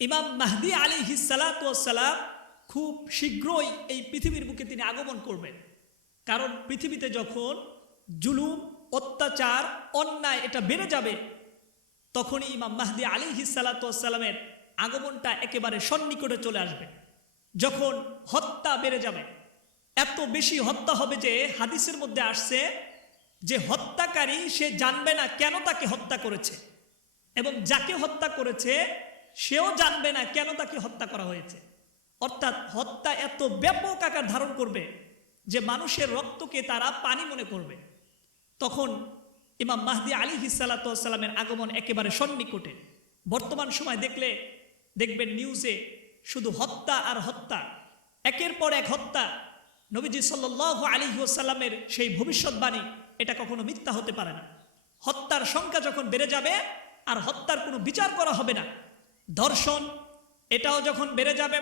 ইমাম মাহদী আলাইহিস সালাতু ওয়াস সালাম খুব শীঘ্রই এই পৃথিবীর বুকে তিনি আগমন করবেন। কারণ পৃথিবীতে যখন জুলুম, অত্যাচার, অন্যায় এটা বেড়ে যাবে, তখনই ইমাম মাহদী আলাইহিস সালাতু ওয়াস সালামের আগমনটা একেবারে সন্নিকটে চলে আসবে। যখন হত্যা বেড়ে যাবে, এত বেশি হত্যা হবে যে হাদিসের মধ্যে আসছে যে হত্যাকারী সে জানবে না কেন তাকে হত্যা করেছে, এবং যাকে হত্যা করেছে সেও জানবে না কেন তাকে হত্যা করা হয়েছে। অর্থাৎ হত্যা এত ব্যাপক আকার ধারণ করবে যে মানুষের রক্তকে তারা পানি মনে করবে। তখন ইমাম মাহদী আলাইহিস সালাতু ওয়াস সালামের আগমন একেবারে সন্নিকটে। বর্তমান সময় দেখবেন নিউজে শুধু হত্যা আর হত্যা, একের পর এক হত্যা। নবীজি সাল্লাল্লাহু আলাইহি ওয়াসাল্লামের সেই ভবিষ্যৎবাণী এটা কখনো মিথ্যা হতে পারে না। হত্যার সংখ্যা যখন বেড়ে যাবে আর হত্যার কোনো বিচার করা হবে না, ধর্ষণ এটাও যখন বেড়ে যাবে,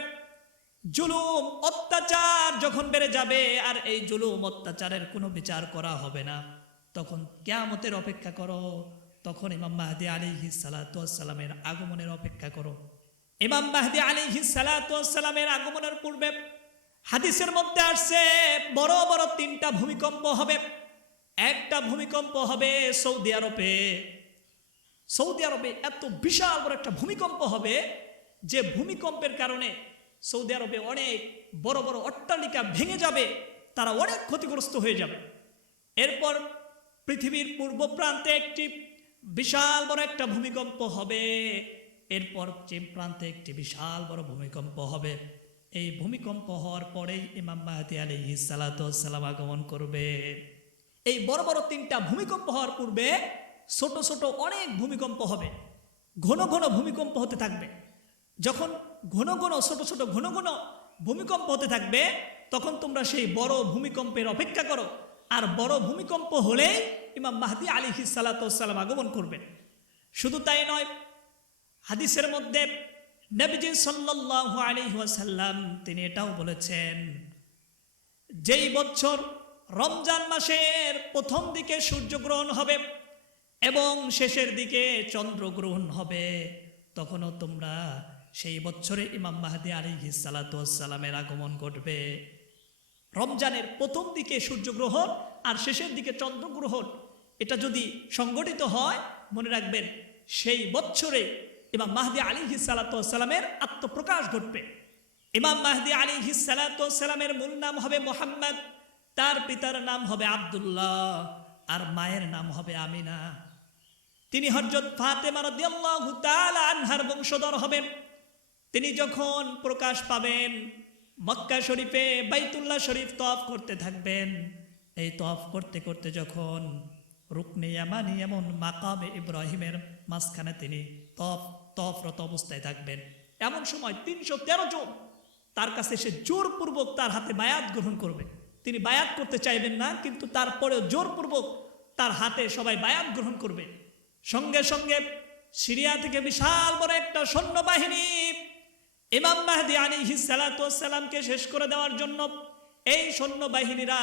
জুলুম অত্যাচার যখন বেড়ে যাবে আর এই জুলুম অত্যাচারের কোনো বিচার করা হবে না, তখন কিয়ামতের অপেক্ষা করো, তখন ইমাম মাহদী আলাইহিস সালাতু ওয়াস সালামের আগমনের অপেক্ষা করো। ইমাম মাহদী আলাইহিস সালাতু ওয়াস সালামের আগমনের পূর্বে হাদিসের মধ্যে আসছে বড় বড় 3টা ভূমিকম্প হবে। একটা ভূমিকম্প হবে সৌদি আরবে। সৌদি আরবে এত বিশাল বড় একটা ভূমিকম্প হবে যে ভূমিকম্পের কারণে সৌদি আরবে অনেক বড় বড় অট্টালিকা ভেঙে যাবে, তারা অনেক ক্ষতিগ্রস্ত হয়ে যাবে। এরপর পৃথিবীর পূর্ব প্রান্তে একটি বিশাল বড় একটা ভূমিকম্প হবে, এরপর পশ্চিম প্রান্তে একটি বিশাল বড় ভূমিকম্প হবে। এই ভূমিকম্প হওয়ার পরেই ইমাম মাহদী আলাইহিস সালাতু ওয়াস সালাম আগমন করবে। এই বড় বড় 3টা ভূমিকম্প হওয়ার পূর্বে ছোট ছোট অনেক ভূমিকম্প হবে, ঘন ঘন ভূমিকম্প হতে থাকবে। যখন ঘন ঘন ছোট ছোট ঘন ঘন ভূমিকম্প হতে থাকবে, তখন তোমরা সেই বড় ভূমিকম্পের অপেক্ষা করো। আর বড় ভূমিকম্প হলেই ইমাম মাহদী আলাইহিস সালাতু ওয়াস সালাম আগমন করবেন। শুধু তাই নয়, হাদিসের মধ্যে নবীজি সাল্লাল্লাহু আলাইহি ওয়াসাল্লাম তিনি এটাও বলেছেন, যেই বছর রমজান মাসের প্রথম দিকে সূর্যগ্রহণ হবে এবং শেষের দিকে চন্দ্রগ্রহণ হবে, তখনও তোমরা সেই বছরে ইমাম মাহদী আলাইহিস সালাতু ওয়াস সালামের আগমন ঘটবে। রমজানের প্রথম দিকে সূর্যগ্রহণ আর শেষের দিকে চন্দ্রগ্রহণ এটা যদি সংগঠিত হয়, মনে রাখবেন সেই বছরে ইমাম মাহদী আলাইহিস সালাতু ওয়াস সালামের আত্মপ্রকাশ ঘটবে। ইমাম মাহদী আলাইহিস সালাতু ওয়াস সালামের মূল নাম হবে মুহাম্মদ, তার পিতার নাম হবে আব্দুল্লাহ আর মায়ের নাম হবে আমিনা। তিনি হযরত ফাতেমা রাদিয়াল্লাহু তাআলা আনহার বংশধর হবেন। তিনি যখন প্রকাশ পাবেন মক্কা শরীফে বাইতুল্লাহ শরীফ তওয়াফ করতে থাকবেন। এই তওয়াফ করতে করতে যখন রুকনে ইয়ামানি এমন মাকামে ইব্রাহিমের মাঝখানে তিনি তওয়াফরত অবস্থায় থাকবেন, এমন সময় 313 জন তার কাছে এসে জোরপূর্বক তার হাতে বায়াত গ্রহণ করবে। তিনি বায়াত করতে চাইবেন না, কিন্তু তারপরেও জোরপূর্বক তার হাতে সবাই বায়াত গ্রহণ করবে। সঙ্গে সঙ্গে সিরিয়া থেকে বিশাল বড় একটা সৈন্যবাহিনী ইমাম মাহদী আলাইহিস সালাতু ওয়াস সালামকে শেষ করে দেওয়ার জন্য এই সৈন্যবাহিনীরা